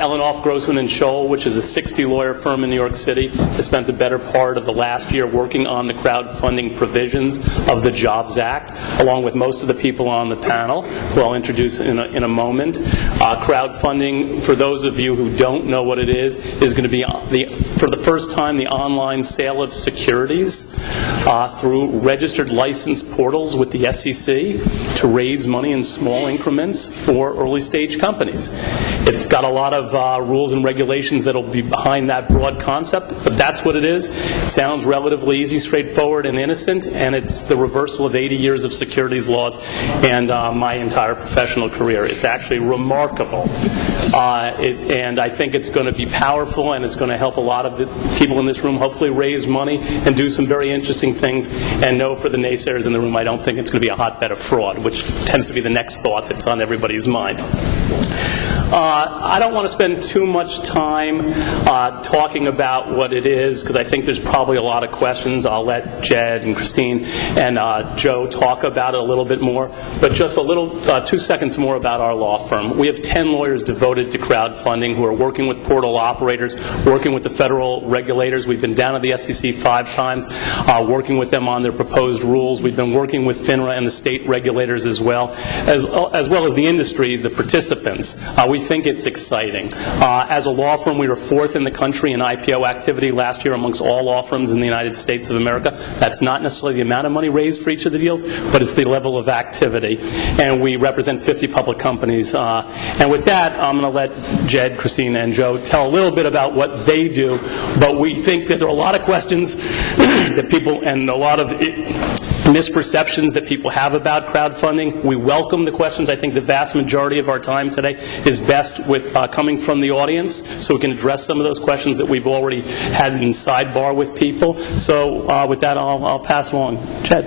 Ellenoff, Grossman & Scholl, which is a 60-lawyer firm in New York City, has spent the better part of the last year working on the crowdfunding provisions of the Jobs Act, along with most of the people on the panel, who I'll introduce in a moment. Crowdfunding, for those of you who don't know what it is going to be, for the first time, the online sale of securities through registered license portals with the SEC to raise money in small increments for early-stage companies. It's got a lot of rules and regulations that will be behind that broad concept, but that's what it is. It sounds relatively easy, straightforward, and innocent, and it's the reversal of 80 years of securities laws and my entire professional career. It's actually remarkable, and I think it's going to be powerful, and it's going to help a lot of the people in this room hopefully raise money and do some very interesting things. And no, for the naysayers in the room, I don't think it's going to be a hotbed of fraud, which tends to be the next thought that's on everybody's mind. I don't want to spend too much time talking about what it is, because I think there's probably a lot of questions. I'll let Jed and Christine and Joe talk about it a little bit more. But just a little, 2 seconds more about our law firm. We have 10 lawyers devoted to crowdfunding who are working with portal operators, working with the federal regulators. We've been down to the SEC 5 times, working with them on their proposed rules. We've been working with FINRA and the state regulators as well as the industry, the participants. We think it's exciting. As a law firm, we were 4th in the country in IPO activity last year amongst all law firms in the United States of America. That's not necessarily the amount of money raised for each of the deals, but it's the level of activity. And we represent 50 public companies. And with that, I'm going to let Jed, Christine, and Joe tell a little bit about what they do. But we think that there are a lot of questions that people, and a lot of misperceptions that people have about crowdfunding. We welcome the questions. I think the vast majority of our time today is best with coming from the audience, so we can address some of those questions that we've already had in sidebar with people. So with that, I'll pass along. Jed.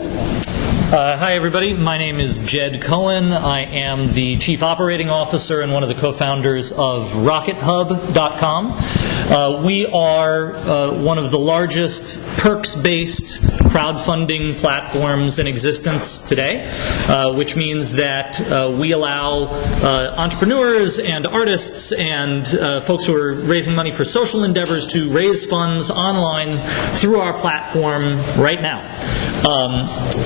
Hi, everybody. My name is Jed Cohen. I am the Chief Operating Officer and one of the co-founders of RocketHub.com. We are one of the largest perks-based crowdfunding platforms in existence today, which means that we allow entrepreneurs and artists and folks who are raising money for social endeavors to raise funds online through our platform right now.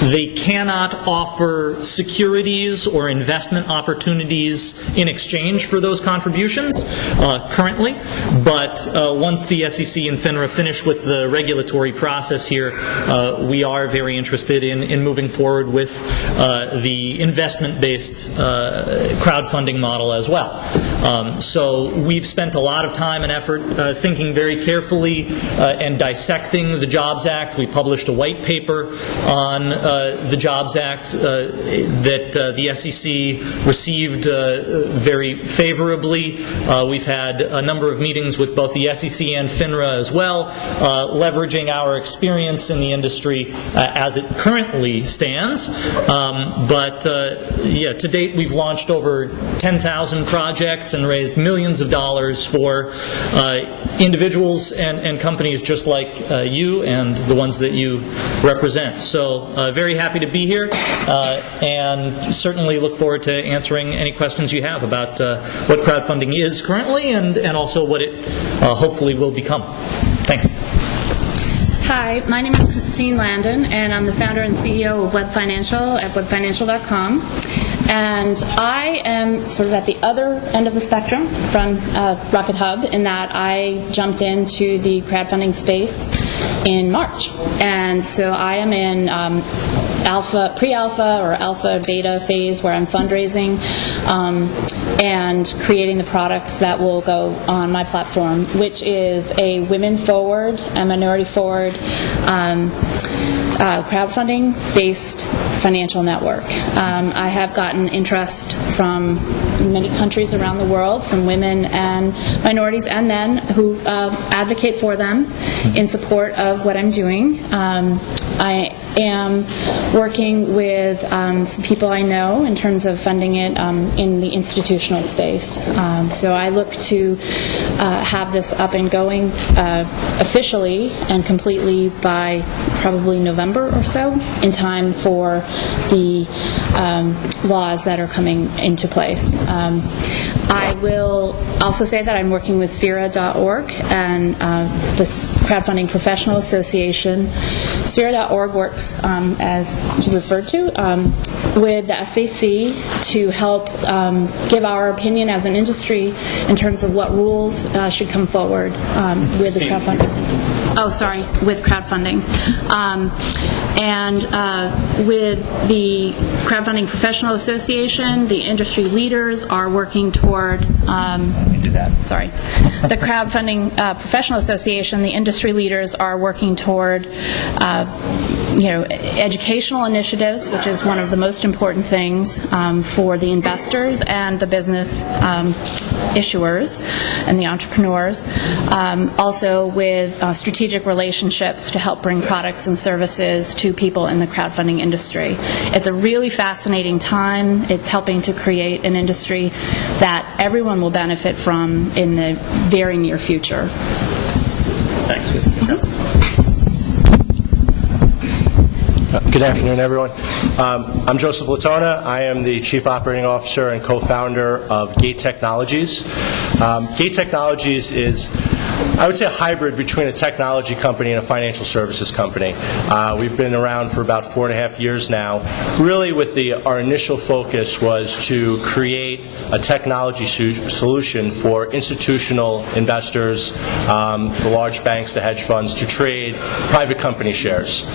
They cannot offer securities or investment opportunities in exchange for those contributions currently, but once the SEC and FINRA finish with the regulatory process here, we are very interested in moving forward with the investment-based crowdfunding model as well. So we've spent a lot of time and effort thinking very carefully and dissecting the Jobs Act. We published a white paper on the Jobs Act that the SEC received very favorably. We've had a number of meetings with both the SEC and FINRA as well, leveraging our experience in the industry as it currently stands. To date, we've launched over 10,000 projects and raised millions of dollars for individuals and companies just like you and the ones that you represent. So very happy to be here and certainly look forward to answering any questions you have about what crowdfunding is currently and also what it hopefully will become. Thanks. Hi, my name is Christine Landon, and I'm the founder and CEO of Web Financial at webfinancial.com. And I am sort of at the other end of the spectrum from Rocket Hub in that I jumped into the crowdfunding space in March. And so I am in pre-alpha or alpha beta phase where I'm fundraising and creating the products that will go on my platform, which is a women-forward and minority-forward crowdfunding-based financial network. I have gotten interest from many countries around the world, from women and minorities and men who advocate for them in support of what I'm doing. I am working with some people I know in terms of funding it in the institutional space. So I look to have this up and going officially and completely by probably November or so, in time for the laws that are coming into place. I will also say that I'm working with Sphera.org and the Crowdfunding Professional Association. Sphera.org works, as you referred to, with the SEC to help give our opinion as an industry in terms of what rules should come forward with the crowdfunding. With crowdfunding. And with the Crowdfunding Professional Association, the industry leaders are working toward, the Crowdfunding Professional Association, the industry leaders are working toward, educational initiatives, which is one of the most important things for the investors and the business issuers and the entrepreneurs. Also with strategic relationships to help bring products and services to people in the crowdfunding industry. It's a really fascinating time. It's helping to create an industry that everyone will benefit from in the very near future. Thanks. Good afternoon, everyone. I'm Joseph Latona. I am the Chief Operating Officer and co-founder of Gate Technologies. Gate Technologies is, I would say, a hybrid between a technology company and a financial services company. We've been around for about 4.5 years now. Really, our initial focus was to create a technology solution for institutional investors, the large banks, the hedge funds, to trade private company shares.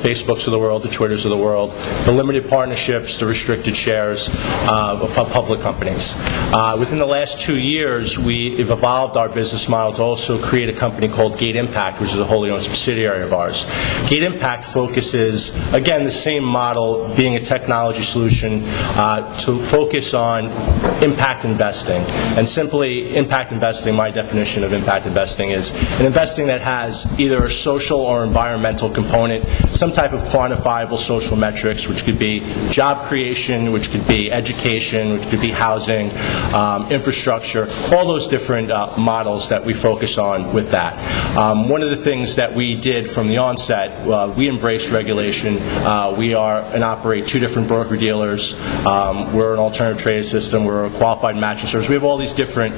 The Facebooks of the world, the Twitters of the world, the limited partnerships, the restricted shares of public companies. Within the last 2 years, we've evolved our business model to also create a company called Gate Impact, which is a wholly owned subsidiary of ours. Gate Impact focuses, again, the same model, being a technology solution, to focus on impact investing. And simply, impact investing, my definition of impact investing is an investing that has either a social or environmental component, some type of quantifiable social metrics, which could be job creation, which could be education, which could be housing, infrastructure, all those different models that we focus on with that. One of the things that we did from the onset, we embraced regulation. We are and operate 2 different broker-dealers. We're an alternative trade system. We're a qualified matching service. We have all these different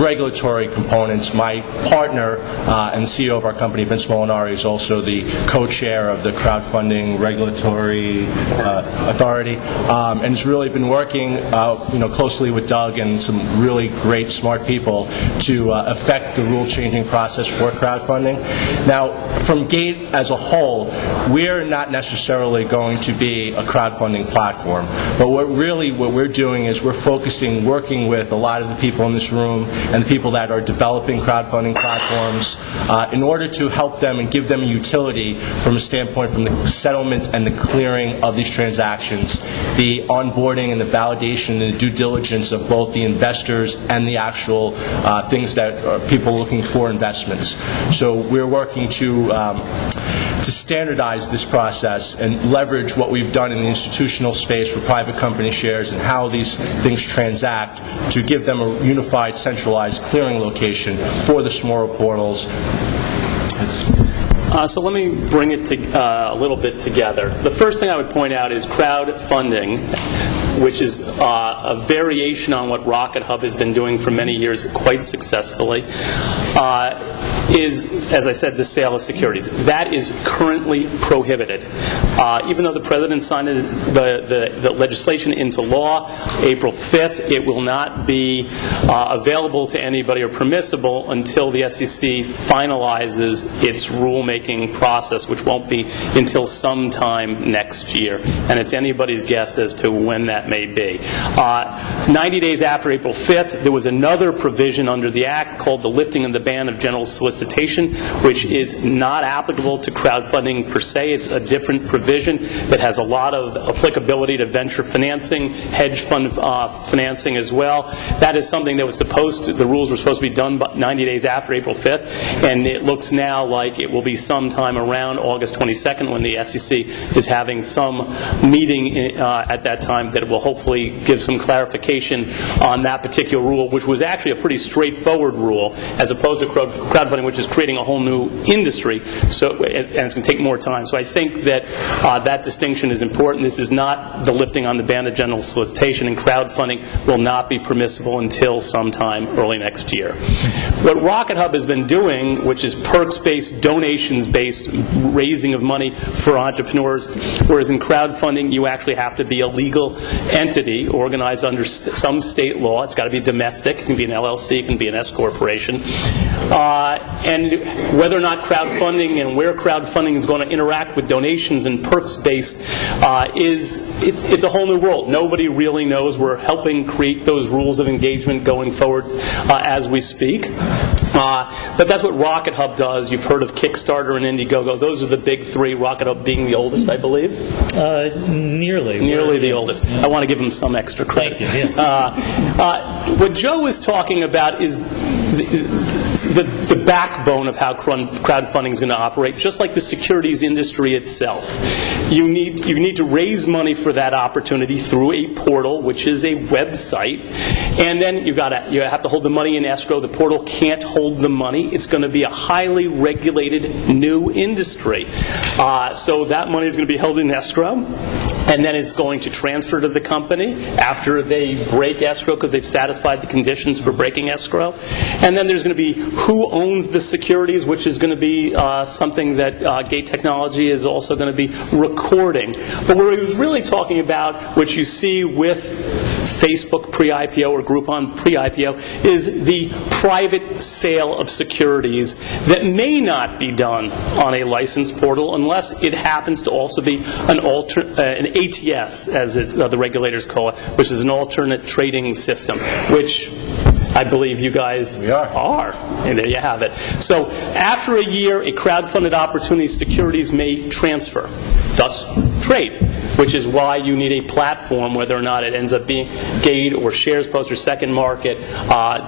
regulatory components. My partner and CEO of our company, Vince Molinari, is also the co-chair of the Crowdfunding Regulatory Authority, and has really been working closely with Doug and some really great, smart people to affect the rule-changing process for crowdfunding. Now, from Gate as a whole, we're not necessarily going to be a crowdfunding platform, but what we're doing is we're working with a lot of the people in this room and the people that are developing crowdfunding platforms in order to help them and give them a utility from a standpoint from the settlement and the clearing of these transactions, the onboarding and the validation and the due diligence of both the investors and the actual things that are people looking for investments. So we're working to standardize this process and leverage what we've done in the institutional space for private company shares and how these things transact to give them a unified, centralized clearing location for the smaller portals. So let me bring it a little bit together. The first thing I would point out is crowdfunding, which is a variation on what Rocket Hub has been doing for many years quite successfully, is, as I said, the sale of securities. That is currently prohibited. Even though the President signed the legislation into law April 5th, it will not be available to anybody or permissible until the SEC finalizes its rulemaking process, which won't be until sometime next year. And it's anybody's guess as to when that may be. 90 days after April 5th, there was another provision under the Act called the lifting of the ban of general solicitation, which is not applicable to crowdfunding per se. It's a different provision that has a lot of applicability to venture financing, hedge fund financing as well. That is something that was the rules were supposed to be done 90 days after April 5th, and it looks now like it will be sometime around August 22nd when the SEC is having some meeting at that time that will hopefully give some clarification on that particular rule, which was actually a pretty straightforward rule, as opposed to crowdfunding, which is creating a whole new industry, and it's going to take more time. So I think that that distinction is important. This is not the lifting on the ban of general solicitation, and crowdfunding will not be permissible until sometime early next year. What Rocket Hub has been doing, which is perks-based, donations-based raising of money for entrepreneurs, whereas in crowdfunding you actually have to be a legal entity organized under some state law. It's got to be domestic. It can be an LLC. It can be an S corporation. And whether or not crowdfunding and where crowdfunding is going to interact with donations and perks-based it's a whole new world. Nobody really knows. We're helping create those rules of engagement going forward as we speak. But that's what Rocket Hub does. You've heard of Kickstarter and Indiegogo. Those are the big three, Rocket Hub being the oldest, I believe. Nearly the oldest. Yeah. I want to give them some extra credit. Thank you. Yeah. What Joe is talking about is the backbone of how crowdfunding is going to operate, just like the securities industry itself. You need to raise money for that opportunity through a portal, which is a website, and then you have to hold the money in escrow. The portal can't hold the money. It's going to be a highly regulated new industry. So that money is going to be held in escrow, and then it's going to transfer to the company after they break escrow because they've satisfied the conditions for breaking escrow. And then there's going to be who owns the securities, which is going to be something that Gate Technology is also going to be recording. But what he was really talking about, which you see with Facebook pre-IPO or Groupon pre-IPO, is the private sale of securities that may not be done on a licensed portal unless it happens to also be an ATS, as the regulators call it, which is an alternate trading system, which I believe you guys are. And there you have it. So after a year, a crowdfunded opportunity securities may transfer, thus trade, which is why you need a platform, whether or not it ends up being Gate or Shares Post or Second Market.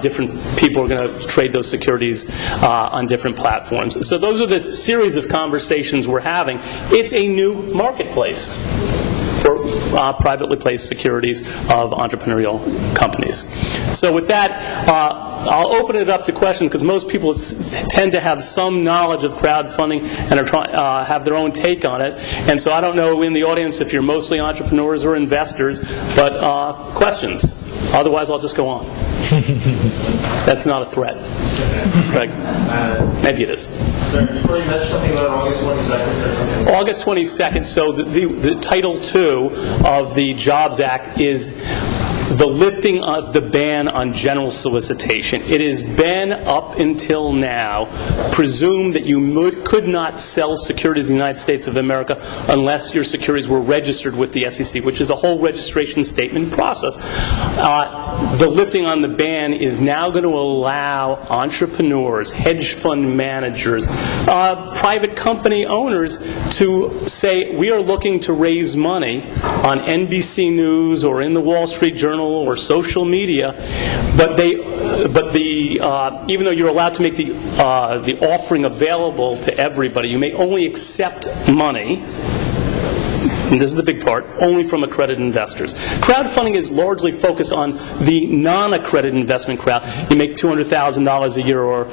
Different people are going to trade those securities on different platforms. So those are the series of conversations we're having. It's a new marketplace for privately placed securities of entrepreneurial companies. So with that, I'll open it up to questions because most people tend to have some knowledge of crowdfunding and are have their own take on it. And so I don't know in the audience if you're mostly entrepreneurs or investors, but questions. Otherwise, I'll just go on. That's not a threat. Craig? Maybe it is. Sir, before you mentioned something about August 22nd or something? August 22nd. So the Title II of the Jobs Act is the lifting of the ban on general solicitation. It has been, up until now, presumed that you could not sell securities in the United States of America unless your securities were registered with the SEC, which is a whole registration statement process. The lifting on the ban is now going to allow entrepreneurs, hedge fund managers, private company owners to say, we are looking to raise money on NBC News or in the Wall Street Journal or social media, but even though you're allowed to make the offering available to everybody, you may only accept money, and this is the big part, only from accredited investors. Crowdfunding is largely focused on the non-accredited investment crowd. You make $200,000 a year or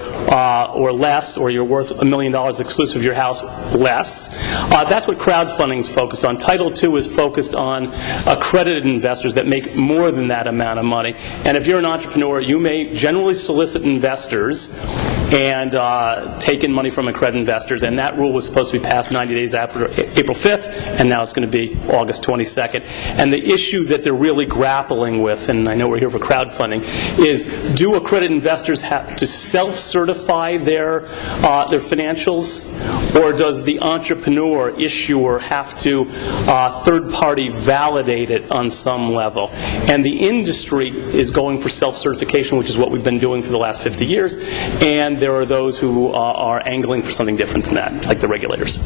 less, or you're worth $1 million exclusive of your house less. That's what crowdfunding is focused on. Title II is focused on accredited investors that make more than that amount of money. And if you're an entrepreneur, you may generally solicit investors and take in money from accredited investors. And that rule was supposed to be passed 90 days after April 5th, and now it's going to be August 22nd. And the issue that they're really grappling with, and I know we're here for crowdfunding, is do accredited investors have to self-certify their financials, or does the entrepreneur, issuer, have to third-party validate it on some level? And the industry is going for self-certification, which is what we've been doing for the last 50 years, and there are those who are angling for something different than that, like the regulators.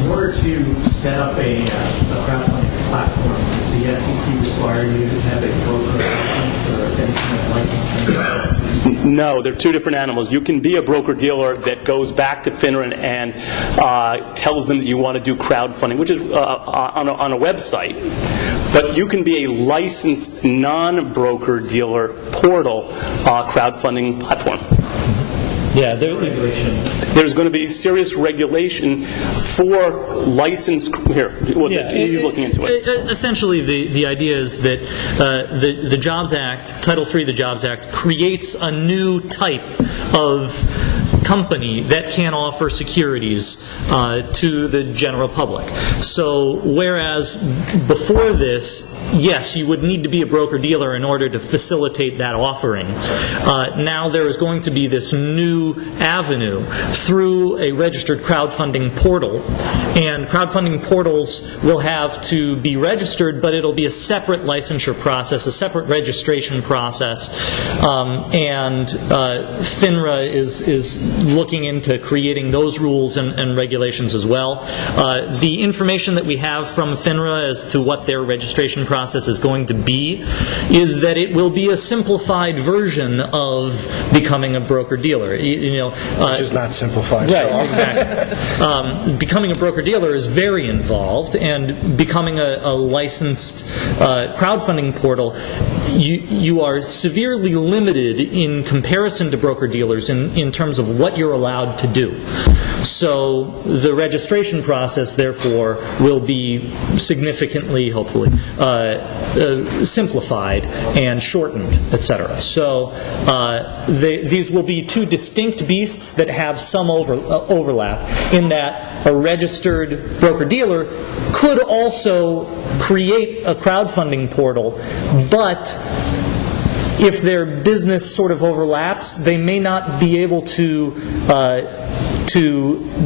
In order to set up a crowdfunding platform, does the SEC require you to have a broker license or any kind of licensing? No, they're two different animals. You can be a broker-dealer that goes back to FINRA and tells them that you want to do crowdfunding, which is on a website. But you can be a licensed non-broker-dealer portal crowdfunding platform. Yeah, there's going to be serious regulation for licensed. Here, he's looking into it. Essentially, the idea is that the Jobs Act, Title III of the Jobs Act, creates a new type of company that can offer securities to the general public. So whereas before this, yes, you would need to be a broker-dealer in order to facilitate that offering. Now there is going to be this new avenue through a registered crowdfunding portal, and crowdfunding portals will have to be registered, but it'll be a separate licensure process, a separate registration process, and FINRA is looking into creating those rules and regulations as well. The information that we have from FINRA as to what their registration process is going to be is that it will be a simplified version of becoming a broker-dealer. Which is not simplified. Right, exactly. Becoming a broker-dealer is very involved, and becoming a licensed crowdfunding portal, you are severely limited in comparison to broker-dealers in terms of what you're allowed to do. So the registration process, therefore, will be significantly, hopefully, simplified and shortened, etc. So these will be two distinct beasts that have some overlap in that a registered broker-dealer could also create a crowdfunding portal, but if their business sort of overlaps, they may not be able to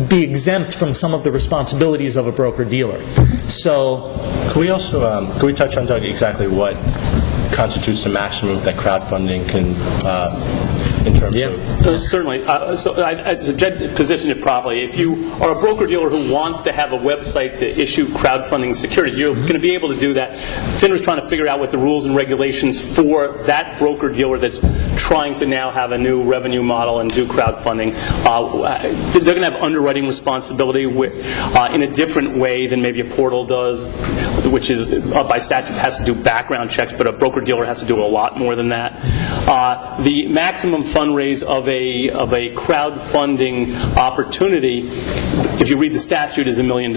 be exempt from some of the responsibilities of a broker-dealer. So, can we touch on, Doug, exactly what constitutes the maximum that crowdfunding can in terms of? Certainly. So I position it properly. If you are a broker-dealer who wants to have a website to issue crowdfunding securities, you're going to be able to do that. FINRA is trying to figure out what the rules and regulations for that broker-dealer that's trying to now have a new revenue model and do crowdfunding. They're going to have underwriting responsibility in a different way than maybe a portal does, which is by statute has to do background checks, but a broker-dealer has to do a lot more than that. The maximum fundraise of a crowdfunding opportunity, if you read the statute, is $1 million.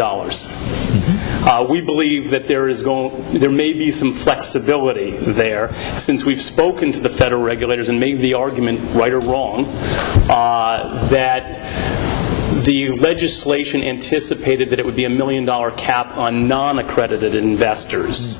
We believe that there may be some flexibility there, since we've spoken to the federal regulators and made the argument, right or wrong, that the legislation anticipated that it would be $1 million cap on non-accredited investors.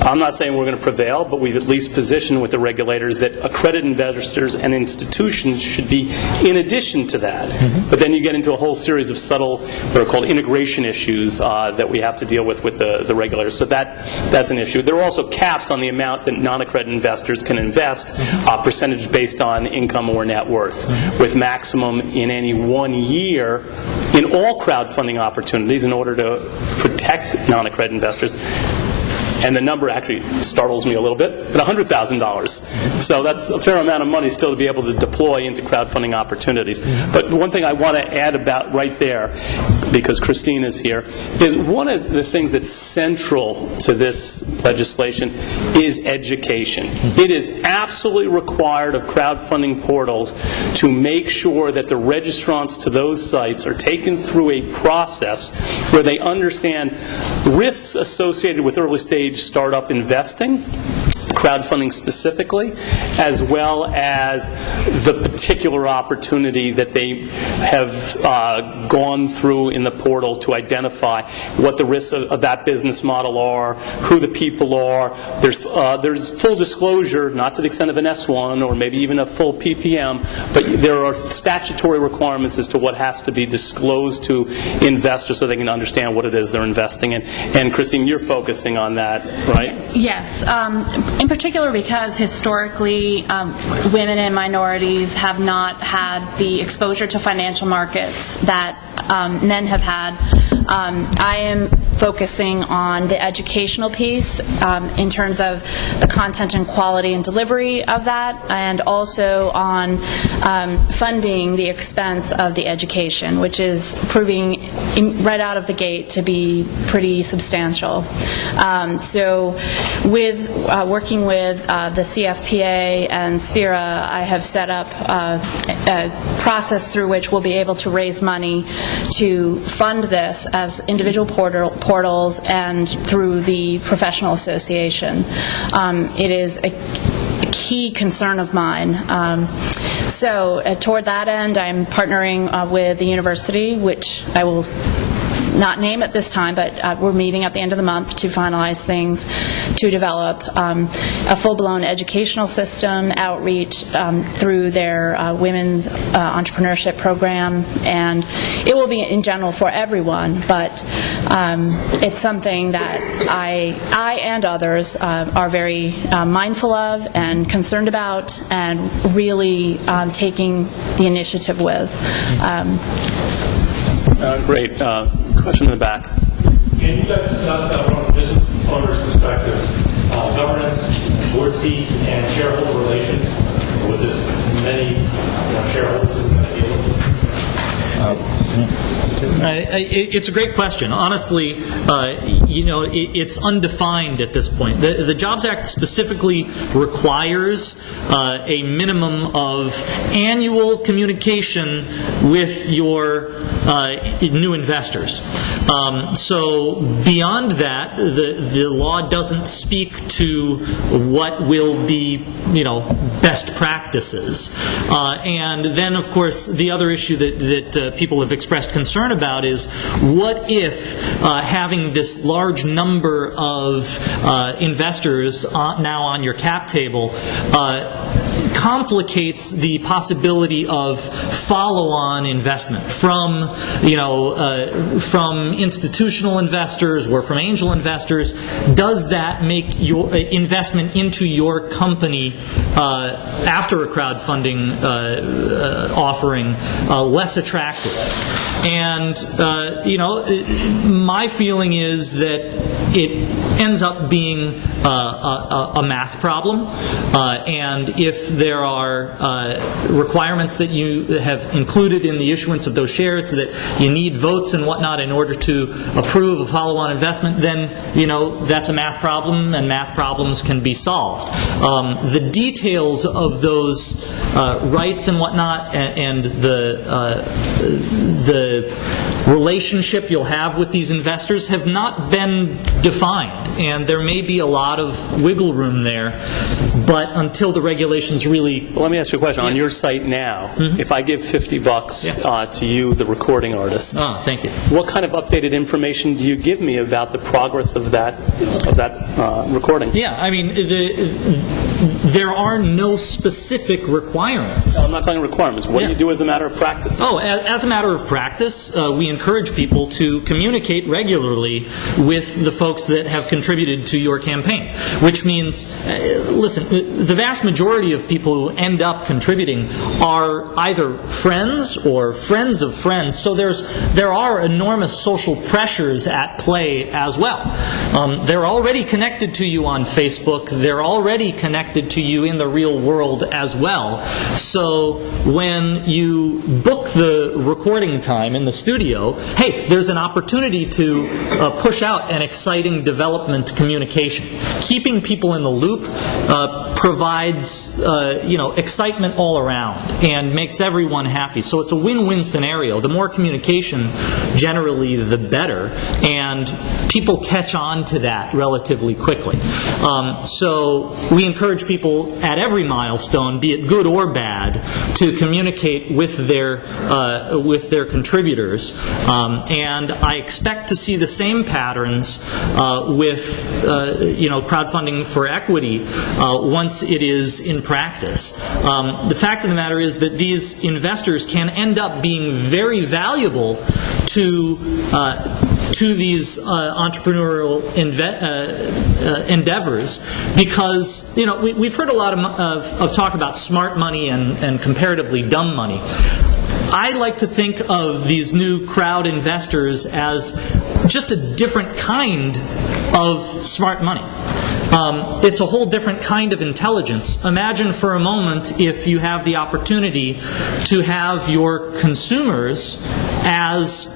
I'm not saying we're going to prevail, but we've at least positioned with the regulators that accredited investors and institutions should be in addition to that. But then you get into a whole series of subtle, what are called integration issues that we have to deal with the regulators. So that's an issue. There are also caps on the amount that non-accredited investors can invest, percentage based on income or net worth, with maximum in any 1 year in all crowdfunding opportunities in order to protect non-accredited investors. And the number actually startles me a little bit, at $100,000. So that's a fair amount of money still to be able to deploy into crowdfunding opportunities. But one thing I want to add about right there, because Christine is here, is one of the things that's central to this legislation is education. It is absolutely required of crowdfunding portals to make sure that the registrants to those sites are taken through a process where they understand risks associated with early stage startup investing, crowdfunding specifically, as well as the particular opportunity that they have gone through in the portal to identify what the risks of that business model are, who the people are. There's full disclosure, not to the extent of an S1 or maybe even a full PPM, but there are statutory requirements as to what has to be disclosed to investors so they can understand what it is they're investing in. And Christine, you're focusing on that, right? Yes. In particular because historically women and minorities have not had the exposure to financial markets that men have had. I am focusing on the educational piece in terms of the content and quality and delivery of that, and also on funding the expense of the education, which is proving right out of the gate to be pretty substantial. So with working with the CFPA and Sphera, I have set up a process through which we'll be able to raise money to fund this as individual portals and through the professional association. It is a key concern of mine. So toward that end, I'm partnering with the university, which I will not name at this time, but we're meeting at the end of the month to finalize things, to develop a full-blown educational system, outreach through their women's entrepreneurship program, and it will be in general for everyone, but it's something that I and others are very mindful of and concerned about and really taking the initiative with. Great. Question in the back. Can you guys discuss from a business owner's perspective, governance, board seats, and shareholder relations with this many shareholders who are going to deal with? It's a great question. Honestly, it's undefined at this point. The Jobs Act specifically requires a minimum of annual communication with your new investors. So beyond that, the law doesn't speak to what will be, best practices. And then, of course, the other issue that people have expressed concern about is what if having this large number of investors now on your cap table complicates the possibility of follow-on investment from institutional investors or from angel investors. Does that make your investment into your company after a crowdfunding offering less attractive? And my feeling is that it ends up being a math problem, and if there are requirements that you have included in the issuance of those shares, so that you need votes and whatnot in order to approve a follow-on investment, then that's a math problem, and math problems can be solved. The details of those rights and whatnot, and the relationship you'll have with these investors have not been defined, and there may be a lot of wiggle room there, but until the regulations really... Well, let me ask you a question. On your site now, if I give $50 to you, the recording artist, thank you. What kind of updated information do you give me about the progress of that recording? Yeah, I mean, there are no specific requirements. No, I'm not talking requirements. What do you do as a matter of practice? As a matter of practice, we encourage people to communicate regularly with the folks that have contributed to your campaign, which means, listen, the vast majority of people who end up contributing are either friends or friends of friends, so there are enormous social pressures at play as well. They're already connected to you on Facebook. They're already connected to you in the real world as well. So when you book the recording time in the studio, hey, there's an opportunity to push out an exciting development communication. Keeping people in the loop provides excitement all around and makes everyone happy. So it's a win-win scenario. The more communication, generally, the better, and people catch on to that relatively quickly. So we encourage people at every milestone, be it good or bad, to communicate with their contributors, and I expect to see the same patterns with crowdfunding for equity once it is in practice. The fact of the matter is that these investors can end up being very valuable to these entrepreneurial endeavors, because we've heard a lot of talk about smart money and comparatively dumb money. I like to think of these new crowd investors as just a different kind of smart money. It's a whole different kind of intelligence. Imagine for a moment if you have the opportunity to have your consumers as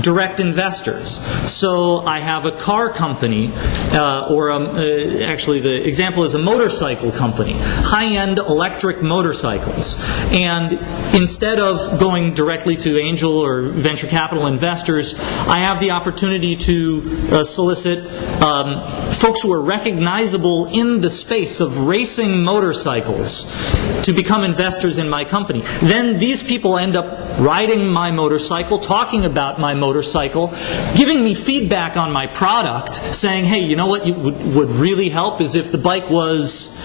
direct investors. So I have a car company, actually the example is a motorcycle company, high-end electric motorcycles. And instead of going directly to angel or venture capital investors, I have the opportunity to solicit folks who are recognizable in the space of racing motorcycles to become investors in my company. Then these people end up riding my motorcycle, talking about my motorcycle, giving me feedback on my product, saying, hey, you know what would really help is if the bike was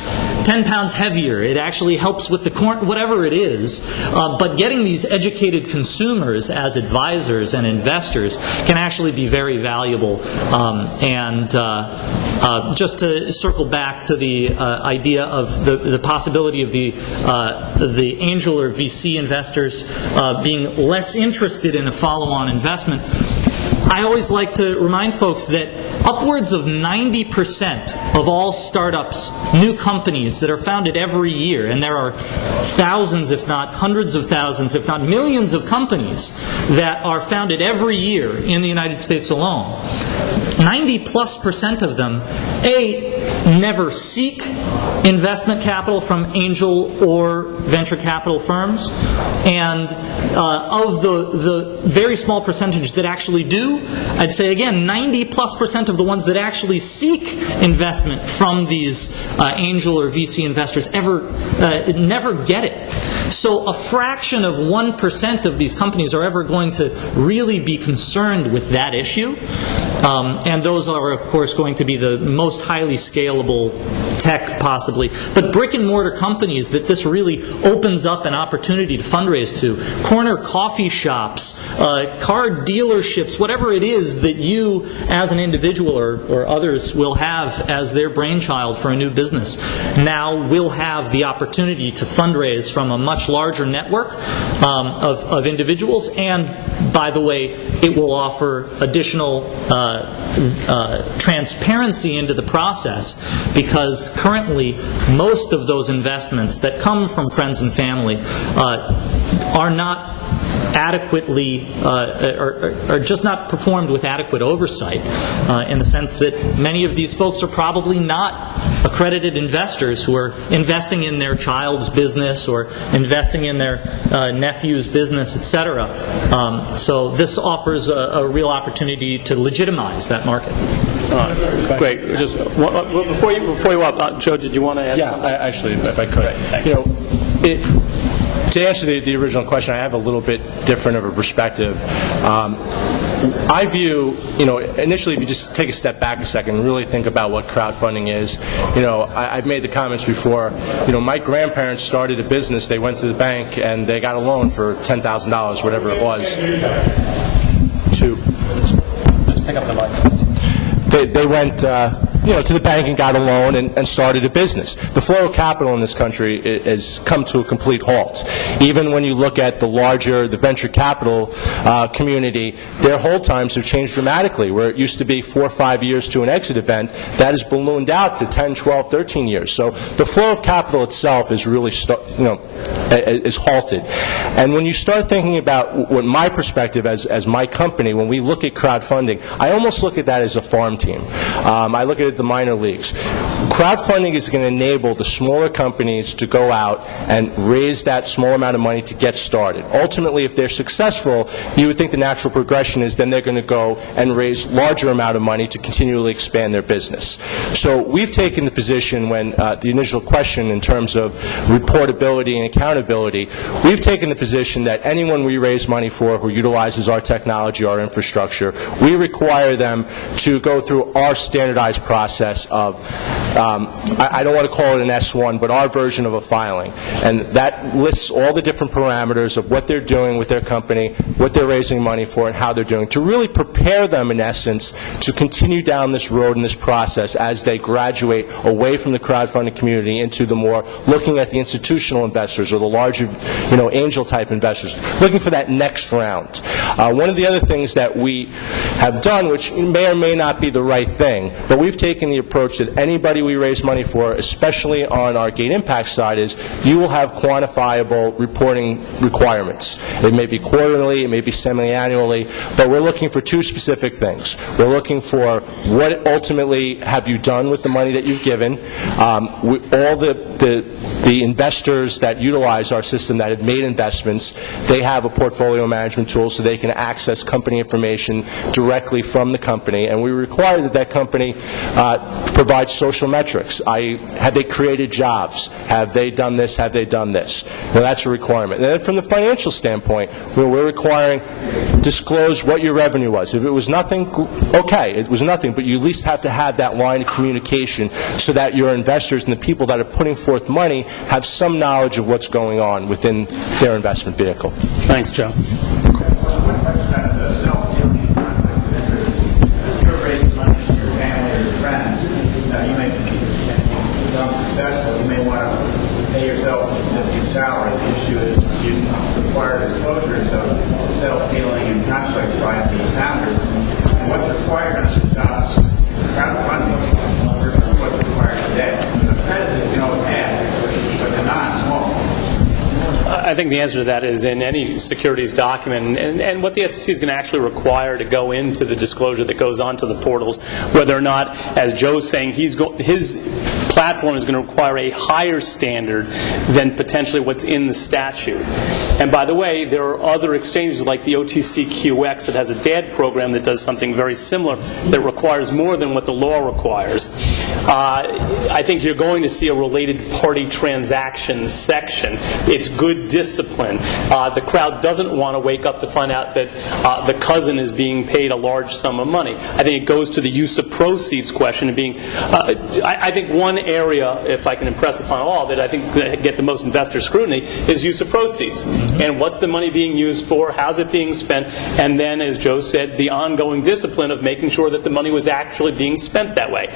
10 pounds heavier. It actually helps with the corn, whatever it is. But getting these educated consumers as advisors and investors can actually be very valuable. Just to circle back to the idea of the possibility of the angel or VC investors being less interested in a follow-on investment, I always like to remind folks that upwards of 90% of all startups, new companies that are founded every year, and there are thousands, if not hundreds of thousands, if not millions of companies that are founded every year in the United States alone, 90+% of them, never seek investment capital from angel or venture capital firms, and of the very small percentage that actually do, I'd say again, 90+% of the ones that actually seek investment from these angel or VC investors never get it. So a fraction of 1% of these companies are ever going to really be concerned with that issue. And those are, of course, going to be the most highly scalable tech, possibly. But brick-and-mortar companies that this really opens up an opportunity to fundraise to, corner coffee shops, car dealerships, whatever it is that you, as an individual or others, will have as their brainchild for a new business, now will have the opportunity to fundraise from a much larger network of individuals. And, by the way, it will offer additional transparency into the process, because currently most of those investments that come from friends and family are not adequately, are just not performed with adequate oversight, in the sense that many of these folks are probably not accredited investors who are investing in their child's business or investing in their nephew's business, etc. So this offers a real opportunity to legitimize that market. Great. Just before you up, Joe, did you want to add something? Yeah, actually, if I could. To answer the original question, I have a little bit different of a perspective. I view, initially, if you just take a step back a second and really think about what crowdfunding is, I've made the comments before, my grandparents started a business, they went to the bank and they got a loan for $10,000, whatever it was, Just pick up the mic. They went to the bank and got a loan and started a business. The flow of capital in this country has come to a complete halt. Even when you look at the venture capital community, their hold times have changed dramatically. Where it used to be 4 or 5 years to an exit event, that has ballooned out to 10, 12, 13 years. So the flow of capital itself is really is halted. And when you start thinking about what my perspective as my company, when we look at crowdfunding, I almost look at that as a farm team. I look at it the minor leagues. Crowdfunding is going to enable the smaller companies to go out and raise that small amount of money to get started. Ultimately, if they're successful, you would think the natural progression is then they're going to go and raise larger amount of money to continually expand their business. So we've taken the position when the initial question in terms of reportability and accountability, we've taken the position that anyone we raise money for who utilizes our technology, our infrastructure, we require them to go through our standardized process. process of, I don't want to call it an S1, but our version of a filing. And that lists all the different parameters of what they're doing with their company, what they're raising money for, and how they're doing, to really prepare them, in essence, to continue down this road in this process as they graduate away from the crowdfunding community into the more looking at the institutional investors or the larger, angel-type investors, looking for that next round. One of the other things that we have done, which may or may not be the right thing, but we've taken the approach that anybody we raise money for, especially on our Gate Impact side, is you will have quantifiable reporting requirements. It may be quarterly, it may be semi-annually, but we're looking for two specific things. We're looking for what ultimately have you done with the money that you've given. All the investors that utilize our system that have made investments, they have a portfolio management tool so they can access company information directly from the company, and we require that that company provide social metrics. Have they created jobs? Have they done this? Have they done this? Well, that's a requirement. And then from the financial standpoint, we're requiring disclose what your revenue was. If it was nothing, okay, it was nothing, but you at least have to have that line of communication so that your investors and the people that are putting forth money have some knowledge of what's going on within their investment vehicle. Thanks, Joe. Salary. The issue is you require disclosures of self-dealing and conflicts by the founders. And what's required on crowdfunding versus what's required today. The creditors can always ask, but the non won't. I think the answer to that is in any securities document, and what the SEC is going to actually require to go into the disclosure that goes onto the portals, whether or not, as Joe's saying, his platform is going to require a higher standard than potentially what's in the statute. And by the way, there are other exchanges like the OTCQX that has a DAD program that does something very similar that requires more than what the law requires. I think you're going to see a related party transaction section. It's good discipline. The crowd doesn't want to wake up to find out that the cousin is being paid a large sum of money. I think it goes to the use of proceeds question of being, I think one area, if I can impress upon all, that I think get the most investor scrutiny is use of proceeds. And what's the money being used for? How's it being spent? And then, as Joe said, the ongoing discipline of making sure that the money was actually being spent that way.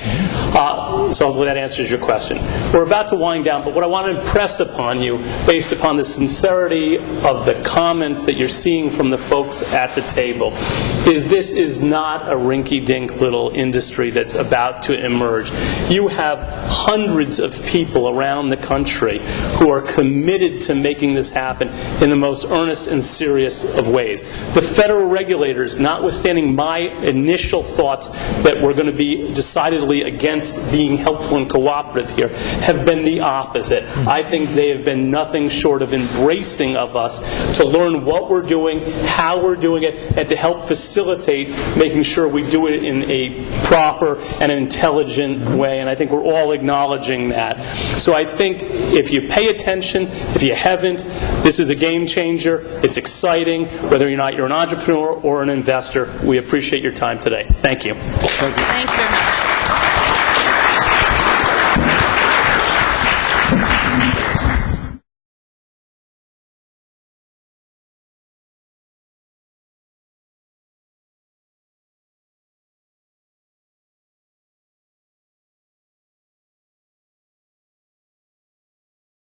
So hopefully that answers your question. We're about to wind down, but what I want to impress upon you, based upon the sincerity of the comments that you're seeing from the folks at the table, is this is not a rinky-dink little industry that's about to emerge. You have hundreds of people around the country who are committed to making this happen in the most earnest and serious of ways. The federal regulators, notwithstanding my initial thoughts that we're going to be decidedly against being helpful and cooperative here, have been the opposite. I think they have been nothing short of embracing of us to learn what we're doing, how we're doing it, and to help facilitate making sure we do it in a proper and intelligent way. And I think we're all acknowledging that. So I think if you pay attention, if you haven't, this is a game changer. It's exciting, whether or not you're an entrepreneur or an investor. We appreciate your time today. Thank you. Thank you very much.